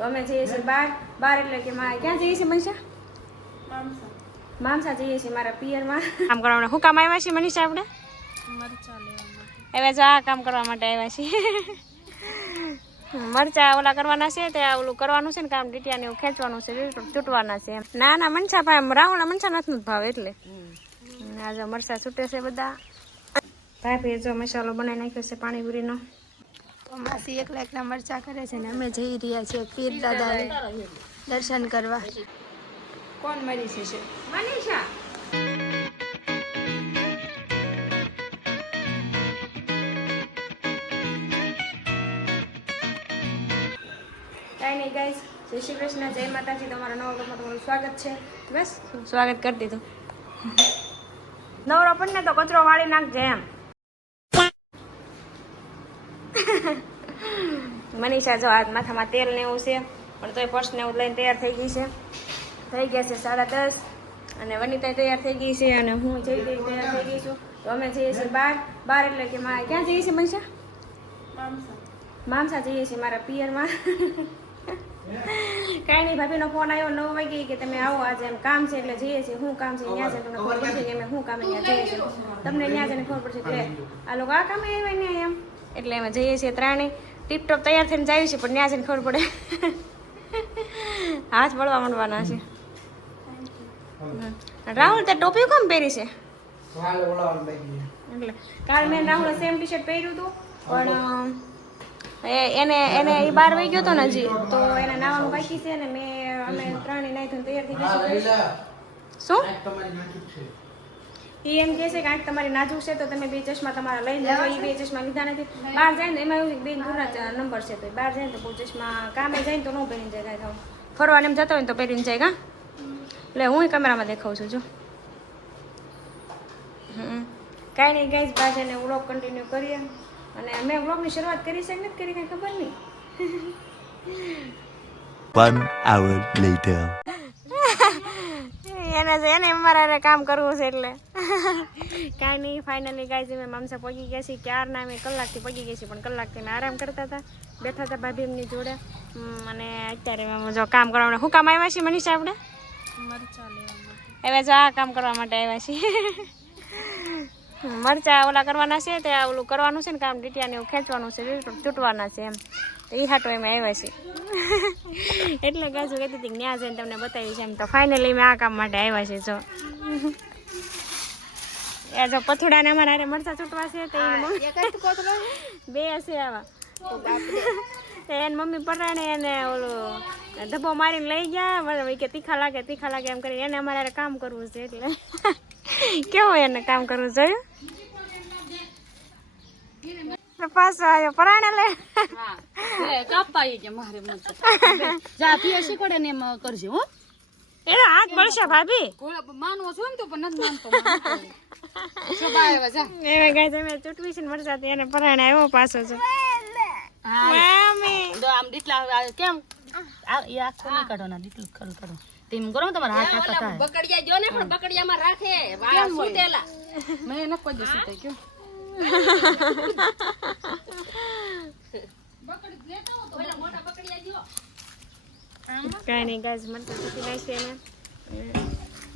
તો અમે જઈએ છીએ બાર. બાર એટલે કે મારે ક્યાં જઈએ છીએ મનીષા? મામસા. જઈએ છીએ મારા પિયરમાં. કામ કરવા માટે શું કામ આવ્યા છીએ મનીષા આપણે? એવા જો આ કામ કરવા માટે આવ્યા છીએ. મરચા ઓલા કરવાના છે તે ઓલું કરવાનું છે ને કામ ડીટિયા ને એવું ખેંચવાનું છે તૂટવાના છે એમ. ના ના મનસા ભાઈ રાહુલ મનસા નથી નું ભાવ એટલે. આ જો મરચા છૂટે છે બધા. ભાઈ જો મસાલો બનાવી નાખ્યો છે પાણીપુરીનો. માસી એકલા એકલા મરચા કરે છે ને અમે જઈ રહ્યા છીએ પીર દાદા દર્શન કરવા. કોણ મરી છે? મનીષા. કાંઈ નહીં ગાઈસ, જય શ્રી કૃષ્ણ, જય માતાજી, તમારા નવા બ્લોગમાં તમારું સ્વાગત છે. બસ, સ્વાગત કરી દીધું. નવરો પણ ને તો કચરો વાળી નાખજે એમ. મનીષા જો આજ માથામાં તેલ ને એવું છે પણ તોય પર્સ ને એવું લઈને તૈયાર થઈ ગઈ છે. થઈ ગયા છે સાડા દસ અને વનિતા તૈયાર થઈ ગઈ છે અને હું જઈ ગઈ તૈયાર થઈ ગઈ છું. તો અમે જઈએ છીએ બાર બાર એટલે કે માં ક્યાં જઈએ છીએ મનીષા? મામસા. જઈએ છીએ મારા પિયરમાં. કાંઈ નહીં ભાભીનો ફોન આવ્યો નવ વાગે કે તમે આવો આજે એમ કામ છે એટલે જઈએ છીએ. શું કામ છે ત્યાં છે તમને ખબર પડશે કે અમે શું કામે ત્યાં જઈએ છીએ. તમને ત્યાં જઈને ખબર પડશે કે આ લોકો આ કામે આવ્યા ને એમ. એટલે અમે જઈએ છીએ ત્રણે. ટીપટોપ તૈયાર થઈને જાય છે પણ ત્યાં જઈને ખબર પડે. હાથ વળવા માંડવાના છે. રાહુલ તે ટોપી કેમ પહેરી છે? એટલે કાલ મેં રાહુલ સેમ ટી શર્ટ પહેર્યું હતું પણ એ એને એને એ બહાર વહી ગયો હતો ને હજી તો એને નાવાનું બાકી છે ને મેં અમે ત્રણે નાઈ ધોઈને તૈયાર થઈ ગયા શું? એ એમ કહે છે કે આંખ તમારી નાજુક છે તો તમે બે ચશ્મા તમારા લઈ લેજો એ બે ચશ્મા લીધા નથી. બહાર જાય ને એમાં એવું બે જૂના નંબર છે તો બહાર જાય ને તો બહુ ચશ્મા કામે જાય ને તો ન પહેરીને જાય કાંઈ ફરવાને એમ જતો હોય ને તો પહેરીને જાય કા એટલે હું કેમેરામાં દેખાઉં છું જો. હમ. કાંઈ નહીં ગાઈઝ ને વ્લોગ કન્ટિન્યુ કરીએ. અને મેં વ્લોગની શરૂઆત કરી છે કે નથી કરી કાંઈ ખબર નહીં? One hour later. એને છે ને મારા હારે કામ કરવું છે એટલે. કાંઈ નહીં ફાઇનલી ગાય મેં મામસા પગી ગયા છીએ. ક્યારના અમે કલાકથી પગી ગયા છીએ પણ કલાકથી મેં આરામ કરતા હતા. બેઠા હતા ભાભી એમની જોડે અને અત્યારે જો કામ કરવા માટે શું કામ આવ્યા છીએ મનીષા આપણે? આવ્યા જો આ કામ કરવા માટે આવ્યા છીએ. મરચા ઓલા કરવાના છે તે ઓલું કરવાનું છે ને કામ ડીટિયા ને એવું ખેંચવાનું છે તૂટવાના છે એમ. તો એ હાટો એમાં આવ્યા છે. એટલે ગાજુ કહેતી હતી ન્યા જઈને તમને બતાવી છે એમ. તો ફાઇનલી મેં આ કામ માટે આવ્યા છે જો. એ જો પથુડા ને અમારા મરચા ચૂંટવા છે તો બે હશે આવા. એને મમ્મી પરાણે એને ઓલું ધબ્બો મારીને લઈ ગયા. કે તીખા લાગે તીખા લાગે એમ કરીને એને અમારે કામ કરવું છે એટલે. કેવું એને કામ કરવું જોયું પાછો આવ્યો પરાણે લે. કાપાઈ કે મારે મત જા તું શીખવાડે ને એમ કરજે હો. એનો હાથ બળશે ભાભી. માનવો છું ને તો પણ નથી માનતો એਵੇਂ ગાય તમે ચૂંટવી છે ને વરસાદ એને પરાણે આવ્યો પાછો છે મમ્મી આમ દીટલા કેમ? આ એ આખો નહીં કાઢો ના દીટલું ખરું કાઢો તેમ કરો તમારા હાથ આખા થાય. બકડિયા જો ને પણ બકડિયામાં રાખે. વાળા સૂટેલા મેં ન કોઈ જશે તો કયો કઈ નહીં ગાય મરચા ચૂંટી જાય છે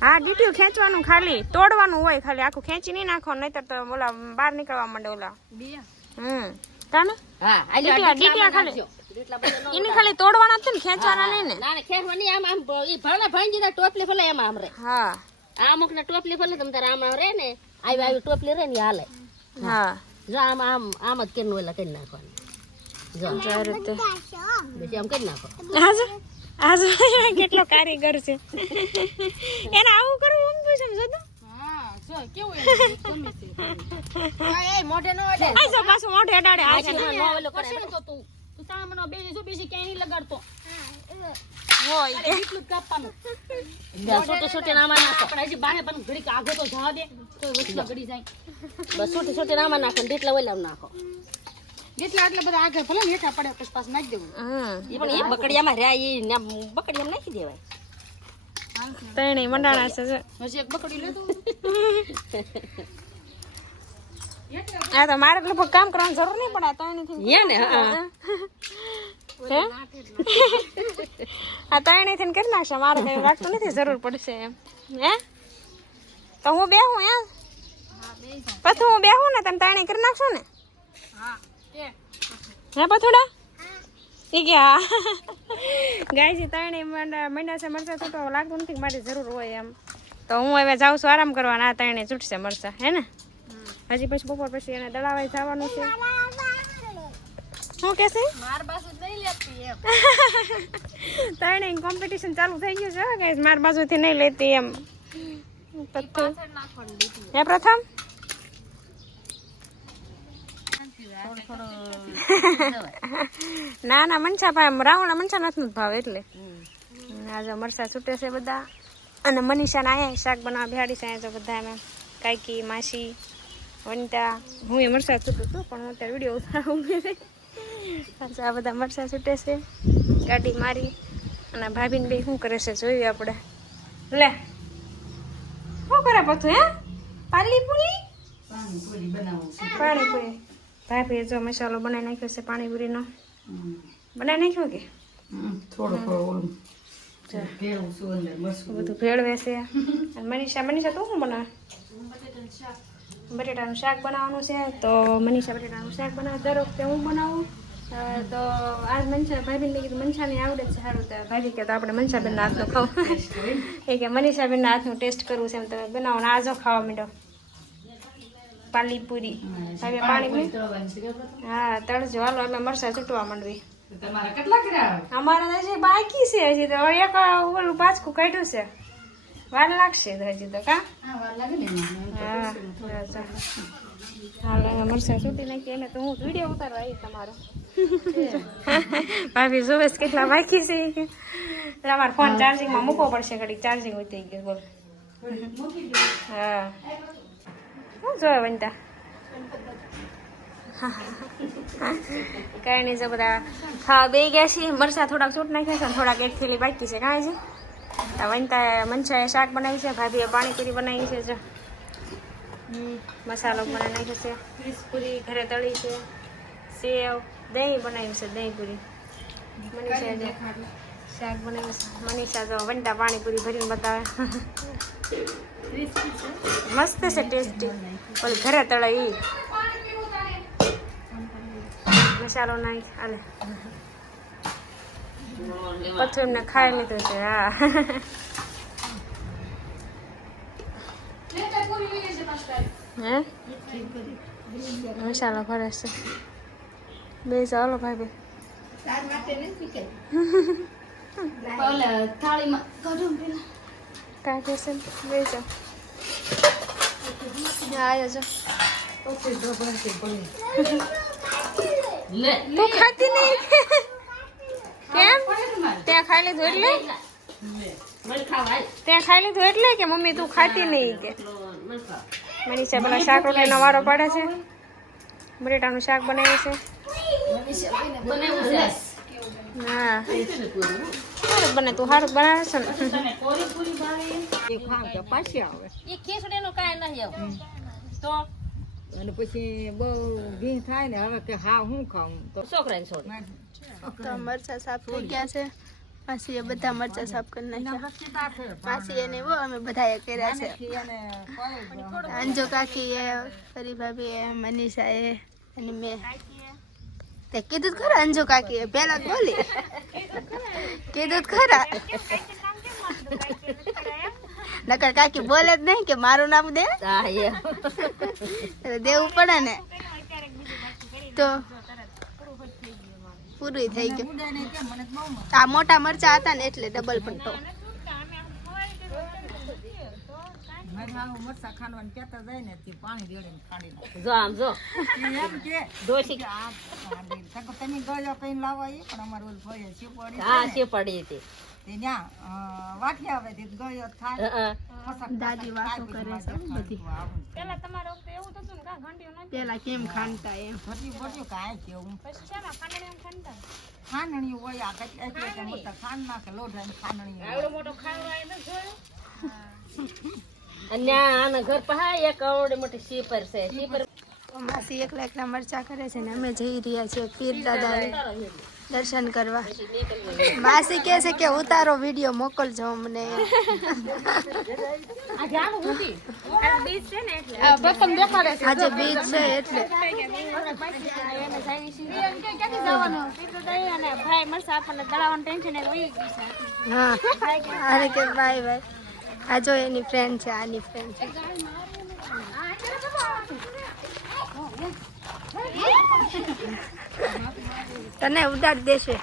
હા ડીટ્યું ખેંચવાનું ખાલી. તોડવાનું હોય ખાલી. આખું ખેંચી નહીં નાખો નહીતર તો ઓલા બહાર નીકળવા માંડે ઓલા. હમ. કાને હા ખાલી. એને ખાલી તોડવાના છે ને ખેંચવાના નહીં ને. ના ના ખેરની આમ આમ ઈ ભણે ભાઈ દીધા ટોપલી ફલે એમ આમ રે. હા. અમુક ને ટોપલી ફલે તમ તારે આમ આમ રે ને આવી આવી ટોપલી રે ને હાલે. હા. જો આમ આમ આમ જ કેનું ઓલા કરી નાખવાનું. જો. આ રીતે. પછી આમ કરી નાખો. આજ આજ કેટલો કારીગર છે. એને આવું કરવું ઊંધું છે સમજો તો હા જો કેવું ગમે છે. એ મોઢે નો અડે. આ જો પાછું મોઢે અડાડે. આ છે ને. કરશે ને તો તું. તું સામનો બેસી જો બેસી ક્યાંય નહીં લગાડતો. હોય. એટલું જ કાપવાનું. છોટે છોટે નામાં નાખો. પણ હજી બાને પણ ઘડીક આગો તો જવા દે. તો વચ્ચે ગળી જાય. બસ છોટે છોટે નામાં નાખો જેટલા ઓલા નાખો. જેટલા આટલા બધા આગળ ભલે હેઠા પડે પછી પાછું નાખી દેવું. હમ ઈ પણ એ બકડિયામાં રહ્યા ને બકડિયામાં નાખી દેવાય. ત્રણેય મંડાણા છે. હજી એક બકડી લેતો આ તો મારે લગભગ કામ કરવાની જરૂર નહીં પડે આ ત્રણેયથી. હે ને હા આ ત્રણે થી કરી નાખશે મારે કઈ લાગતું નથી જરૂર પડશે એમ. હે? તો હું બેહું એમ? પછી હું બેહું ને તમે ત્રણે કરી નાખશો ને? હે પથોડા? એ ગયા ગાયજી ત્રણે મહિના છે મરચા છૂટવા લાગતું નથી મારી જરૂર હોય એમ. તો હું હવે જાઉં છું આરામ કરવા આ ત્રણે છૂટશે મરચા હે ને? હજી પછી બપોર પછી એને દળાવાય જવાનું છે. શું કહેશે ત્રણે કોમ્પિટિશન ચાલુ થઈ ગયું છે હો ગાઈસ મારી બાજુથી નહીં લેતી એમ. હે પ્રથમ? ના ના મનસા ભાઈ રાવણા મનસા નથી ભાવ એટલે. આજે મરસા છૂટે છે બધા. અને મનીષાને અહીંયા શાક બનાવવા બેહાડી છે અહીંયા તો બધા એમ કાકી માસી વનિતા. હું એ મરસા છૂટું છું પણ હું અત્યારે વીડિયો ઉતારું આ બધા મરસા છૂટે છે. ગાડી મારી અને ભાભીને બે શું કરે છે જોયું આપણે. લે શું કરે પછી હે? પાલી પૂરી પાણીપુરી. ભાભીએ જો મસાલો બનાવી નાખ્યો છે પાણીપુરીનો બનાવી નાખ્યો કે? બધું ભેળવે છે. અને મનીષા મનીષા તું શું બનાવે? બટેટાનું શાક બનાવવાનું છે તો મનીષા બટેટાનું શાક બનાવે. દર વખતે હું બનાવું. તો આજ મનસા ભાભીને કીધું મનસાને આવડે જ છે સારું તો ભાભી કે તો આપણે મનસાબેનના હાથનું ખાવું. એ કે મનીષાબેનના હાથનું ટેસ્ટ કરવું છે એમ તમે બનાવો ને આજો ખાવા માંડો. પાલીપુરી ભાભી પાણી હા તળજો હાલો અમે મરસા છૂટવા માંડવી. અમારે તો હજી બાકી છે હજી તો એક ઓલું પાછું કાઢ્યું છે. વાર લાગશે હજી તો કા? હા મરસા હવે છૂટી નાખી એને તો હું વીડિયો ઉતારવા આવી તમારો. ભાભી જોવે કેટલા બાકી છે. અમારે ફોન ચાર્જિંગમાં મૂકવો પડશે ઘડીક ચાર્જિંગ ઉતરી ગયો બોલ. હા. શું જોવે વનતા કઈ નહીં જો બધા ખાવા બે ગયા છે મરચા થોડાક છૂટ નાખ્યા છે થોડાક એક થેલી બાકી છે. કાંઈ છે? આ વનતા મનસાએ શાક બનાવી છે ભાભીએ પાણીપુરી બનાવી છે જો. મસાલો બનાવી નાખ્યો છે. પૂરી ઘરે તળી છે. સેવ દહીં બનાવ્યું છે દહીં પૂરી મને જો. શાક બનાવ્યું મનીષા જો વંટા પાણીપુરી ભરીને બતાવે. મસ્ત છે ટેસ્ટી. ઓલી ઘરે તળે ઈ. મસાલો નાખ, હાલે. પછી એમને ખાઈ લીધું છે, હા. હે? મસાલો ભરે છે. બે ચાલો ભાઈ બે થાળીમાં કાઢો પેલા. કાઢે છે. ને? જાઓ. આવ્યો છો તું ખાતી નહીં? કેમ? ત્યાં ખાઈ લીધું એટલે ત્યાં ખાઈ લીધું એટલે કે મમ્મી તું ખાતી નહીં કે? મનીષા પેલા શાક રોટલીનો વારો પાડે છે. બટેટાનું શાક બનાવે છે. બનાવ્યું છે સારું બને તું સારું બનાવે છે ને. એ ખીચડીનું કાંઈ નહીં આવું. તો? અને પછી બહુ ઘી થાય ને હવે કે હા હું ખાઉં? તો છોકરાને છોડ. તો મરચા સાફ થઈ ગયા છે. માસી એ બધા મરચા સાફ કરી નાખ્યા. માસી એને બહુ અમે બધા કર્યા છે. અંજો કાકી એ ફરી ભાભી એ મનીષા એ અને મેં. તે કીધું ખરા અંજુ કાકી પેલા બોલી. કીધું ખરા. નકર કાકી બોલે જ નહીં કે મારું નામ દે. દેવું પડે ને. તો પૂરું થઈ ગયું આ મોટા મરચા હતા ને એટલે ડબલ ને તે પાણી રેડીને ખાંડી નાખે જો આમ જો એમ કે ડોસી કે આ ખાંડી કાકો તમે ગયો કઈ લાવો એ પણ અમારે ઓલું ભાઈ છે પડી હા છે પડી હતી. તે તે દાદી વાતો કરે છે બધી. પેલા તમારા એવું થતું ને કા પેલા કેમ ખાંડતા એમ? ભટ્યું ભટ્યું કાંઈ કેવું? પછી શેમાં ખાંડણી એમ ખાંડતા. ખાંડણી હોય આ કઈ એટલે કે મોટા ખાંડ નાખે લોઢાની ખાંડણી હોય. આવડો મોટો ખાંડો એને જોયો. અને આના ઘર પાસે એક અવડે મોટી સીપર છે. સીપર માસી એકલા એકલા મરચા કરે છે ને અમે જઈ રહ્યા છીએ પીર દાદા દર્શન કરવા. માસી કહે છે કે ઉતારો વીડિયો મોકલજો અમને. ને આજે બીચ છે એટલે. હા. અરે કે બાય બાય આ જો એની ફ્રેન્ડ છે, આની ફ્રેન્ડ છે. તને ઉડાડ દેશે.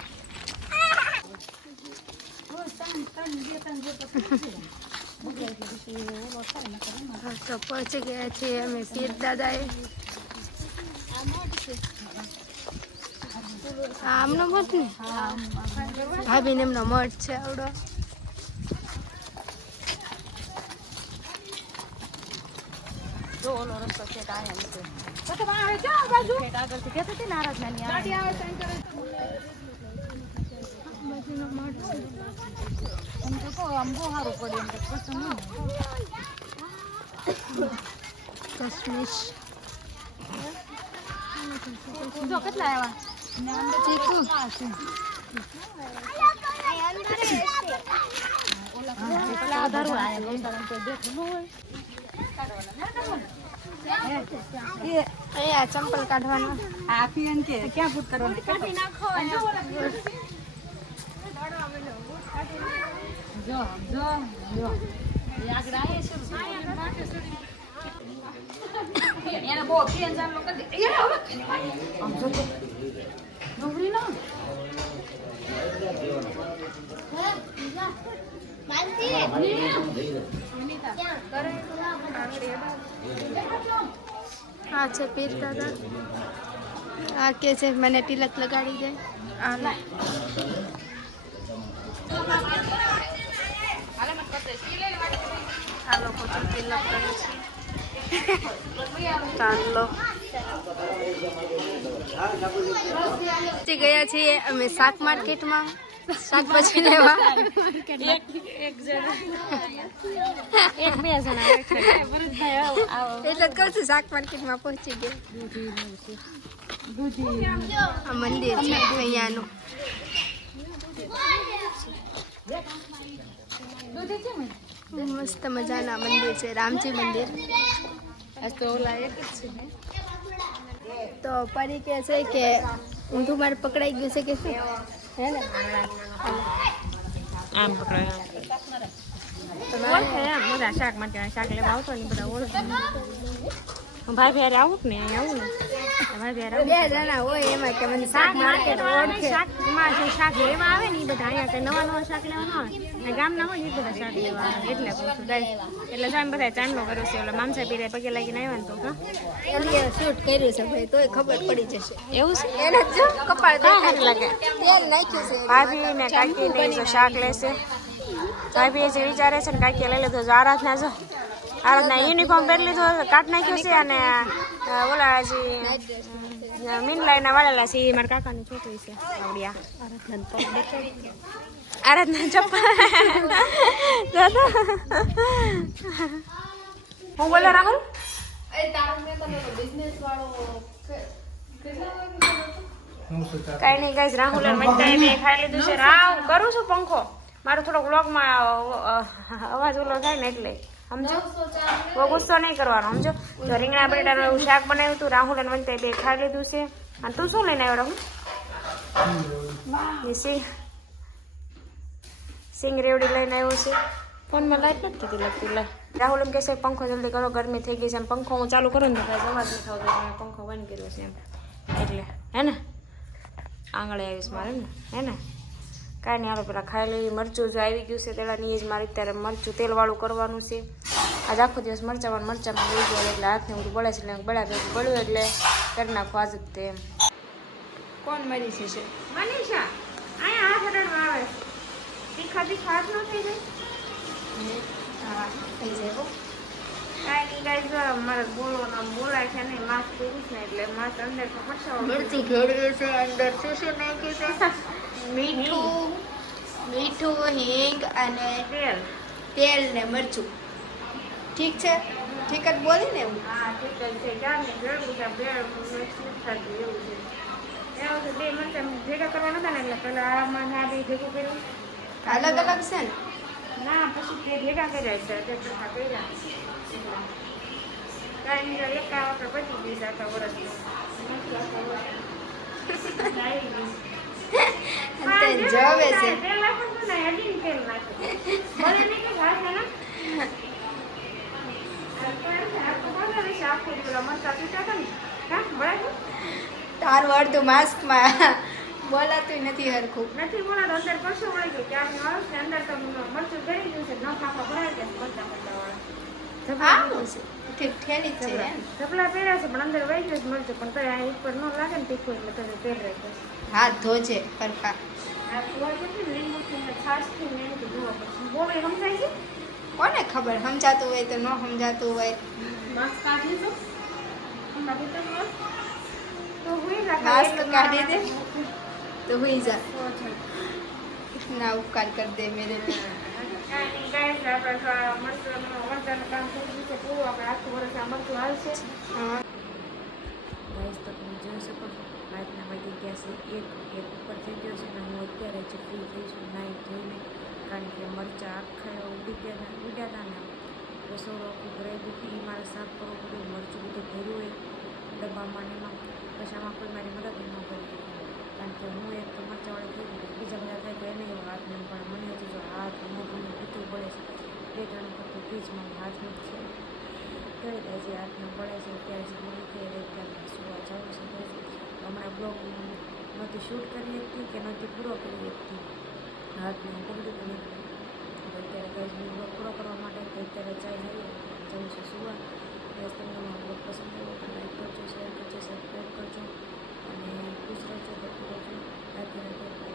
તો પહોંચી ગયા છીએ અમે પીર દાદાએ. આમનો મઠ ને? ભાભીને એમનો મઠ છે આવડો. જો ઓલો રસ્તો છે તો આયા નીકળે પછી બાજુ? આરાધનાની આવે. આમ તો કહો આમ બહુ પડે એમ તો પસંદ ન જો કેટલા આવ્યા? ચીકુ. દેખતું હોય. અહીંયા ચંપલ કાઢવાનું. આ પિયન કે ક્યાં ભૂત કરવાનું કાઢી નાખો જો જો. જો એને બહુ પિયન જામ કરી ના? દાદા આ કે છે મને તિલક લગાડી દે આ લે. આ લોકો તો તિલક કરે છે ચાલો પહોંચી ગયા છીએ અમે શાક માર્કેટમાં શાકભાજી લેવા એક બે જણા એટલે કહું છું, શાક માર્કેટમાં પહોંચી ગયા. આ મંદિર છે, અહીંયાનું. મસ્ત મજાના મંદિર છે, રામજી મંદિર. તો પરી કે છે કે, ઊંધું મારે પકડાઈ ગયું છે કે શું? હે ને આમ પકડાય. ઓળખે એમ બધા શાક માટે શાક લેવા આવતો ને બધા ઓળખે ભાઈ ભેરે આવું ને આવું ને. તો ભાઈ બે જણા હોય એમાં કે મને શાક માર્કેટ ઓળખે શાકમાં જે શાક લેવા આવે ને એ બધા અહીંયા નવા નવા શાક લેવા આવે ગામના હોય ને એ બધા શાક લેવા આવે. એટલે ગાય એટલે સામે બધા ચાંદલો કર્યો છે ઓલા મામસા પીરે પગે લાગીને આવ્યા ને તો હા. શૂટ કર્યું છે ભાઈ તોય ખબર પડી જશે. એવું છે? એને જો કપાળ દેખાય લાગે. તેલ નાખ્યું છે ભાભી ને કાકી ને શાક લેશે ભાભી જે વિચારે છે ને કાકી લઈ લીધો આરાધના જો. આરાધના યુનિફોર્મ પહેરી લીધો કાટ નાખ્યો છે અને ઓલા મીન મીનલાઈના વાળેલા છે, એ મારા કાકાની છોકરી છે આવડિયા આરાધના ચપ્પલ. દાદા હું બોલો રાહુલ? કઈ નહીં, ગાઈસ, રાહુલ છે. રાવ કરું છું પંખો. મારો થોડોક વ્લોગમાં અવાજ ઓલો થાય ને એટલે. સમજો? બહુ ગુસ્સો નહીં કરવાનો સમજો? તો રીંગણા બટેટાનું એવું શાક બનાવ્યું હતું રાહુલ અને મમતાએ બે ખાઈ લીધું છે. અને તું શું લઈને આવ્યો રાહુલ સિંગ સિંગ રેવડી લઈને આવ્યો છે. ફોનમાં લાઈટ નથી થતી લગતી લે. રાહુલ એમ કહેશે પંખો જલ્દી કરો ગરમી થઈ ગઈ છે એમ. પંખો હું ચાલુ કરું ને તો કાંઈ અવાજ નથી આવતો પંખો બંધ કર્યો છે એમ. એટલે હે ને? આંગળે આવીશ મારે ને હે ને? કાંઈ નહીં હાલો પેલા ખાઈ લેવી મરચું જો આવી ગયું છે તેડાની એ જ મારે અત્યારે મરચું તેલવાળું કરવાનું છે. આજ આખો દિવસ મરચામાં મરચામાં લઈ ગયો એટલે હાથને બધું બળે છે એટલે બળ્યા ભેગું બળ્યું એટલે કરી નાખો આજ જ તે એમ. કોણ મરી છે? છે મનીષા અહીંયા હાથ અડાડવા આવે તીખા તીખા હાથ ન થઈ જાય. હા? થઈ જાય કાંઈ નહીં કાંઈ જો મારે બોલવાનું બોલાય છે નહીં માસ્ક પહેરીશ ને એટલે માસ્ક અંદર છે અંદર શું શું નાખ્યું છે? મીઠું મીઠું હિંગ અને તેલ. તેલ ને મરચું. ઠીક છે? ઠીક જ બોલી ને હું હા ઠીક જ છે. ક્યારની ભેળું છે બે નથી થતું એવું છે. ત્યાં વખતે બે મરચાં ભેગા કરવાના હતા ને એટલે પેલા આમાં ને બે ભેગું કર્યું. અલગ અલગ છે ને? ના પછી તે ભેગા કર્યા છે તે સરખા કર્યા. કાંઈ નહીં એક પતી ગઈ છે આખા વર્ષ નથી આખા વર્ષમાં. આવી જોવે છે? તારું અડધું માસ્કમાં બોલાતું નથી હરખું નથી બોલાતું અંદર પરસો વળી ગયો. ક્યાંક માણસ છે અંદર તો મરચું ગળી ગયું છે, ન આખા ભરાય છે મરચાં મરચાં વાળા. આવું છે ઠીક ઠેલી જ છે એમ ચપલા પહેર્યા છે પણ અંદર વહી ગયું છે મરચું પણ તોય આ ઉપર ન લાગે ને તીખું એટલે તમે પહેરાય છે હાથ ધોજે હરખા આ કુવા કેટલી લીંબુથી ને છાશથી ને એનાથી ધોવા પડશે બોલે સમજાય છે કોને ખબર સમજાતું હોય તો ન સમજાતું હોય માસ્ક કાઢી દો કાઢી દો માસ્ક. તો હુઈ જા માસ્ક ખાલી. કાઢી દે તો હુઈ જા ના ઉપકાર કર દે મેરે પે આપણે આખું વર્ષ આ મરચું હાલશે ગાઈસ તો જોઈ શકો છો રાતના ગયા છે. એક એક ઉપર થઈ ગયો છે અને હું અત્યારે જ ફ્રી થઈ છું, નાઈ કારણ કે મરચાં આખા ઉડી ગયા ઉડ્યા હતા ને. રસોડું આખું ભરાઈ ગયું મારે સાફ કરવું પડ્યું. મરચું બધું ભર્યું હોય ડબ્બામાં એમાં. પછી આમાં કોઈ મારી મદદ ન કરી કારણ કે હું એક મરચાંવાળી થઈ બીજા બધા થાય તો એને એવો હાથ નહીં પણ મને હજુ જો હાથ મોઢું ને પડે છે. બે ત્રણ વખત ફ્રીજમાં હાથમાં નથી છે. કઈ રીતે જે હાથમાં પડે છે, ત્યાં જ મને કે અત્યારે સુવા જવું છે હમણાં બ્લોગ નહોતી શૂટ કરી હતી કે નહોતી પૂરો કરી હતી? હાથમાં પકડી પણ અત્યારે કઈ બ્લોગ પૂરો કરવા માટે તો અત્યારે ચાય જઈએ જવું છે સુવા. બસ, તમને મારો બ્લોગ પસંદ આવ્યો તો લાઈક કરજો શેર કરજો સબસ્ક્રાઈબ કરજો. અને ખુશ રહેજો તો પૂરો રાધે